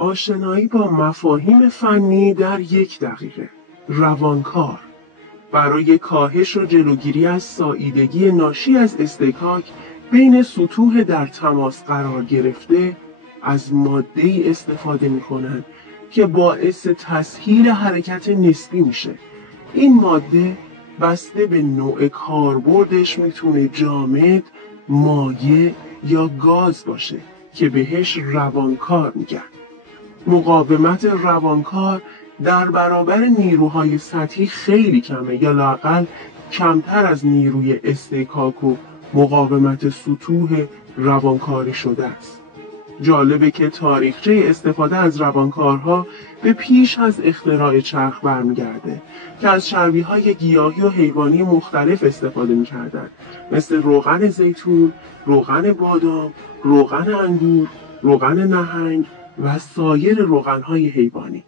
آشنایی با مفاهیم فنی در 1 دقیقه. روانکار برای کاهش و جلوگیری از ساییدگی ناشی از اصطکاک بین سطوح در تماس قرار گرفته از ماده‌ای استفاده می‌کنند که باعث تسهیل حرکت نسبی میشه. این ماده بسته به نوع کاربردش میتونه جامد، مایع یا گاز باشه که بهش روانکار میگن. مقاومت روانکار در برابر نیروهای سطحی خیلی کمه یا لااقل کمتر از نیروی اصطکاک و مقاومت سطوح روانکاری شده است. جالبه که تاریخچه استفاده از روانکارها به پیش از اختراع چرخ برمیگرده که از چربی‌های گیاهی و حیوانی مختلف استفاده می‌کردند، مثل روغن زیتون، روغن بادام، روغن انگور، روغن نهنگ و سایر روغن‌های حیوانی.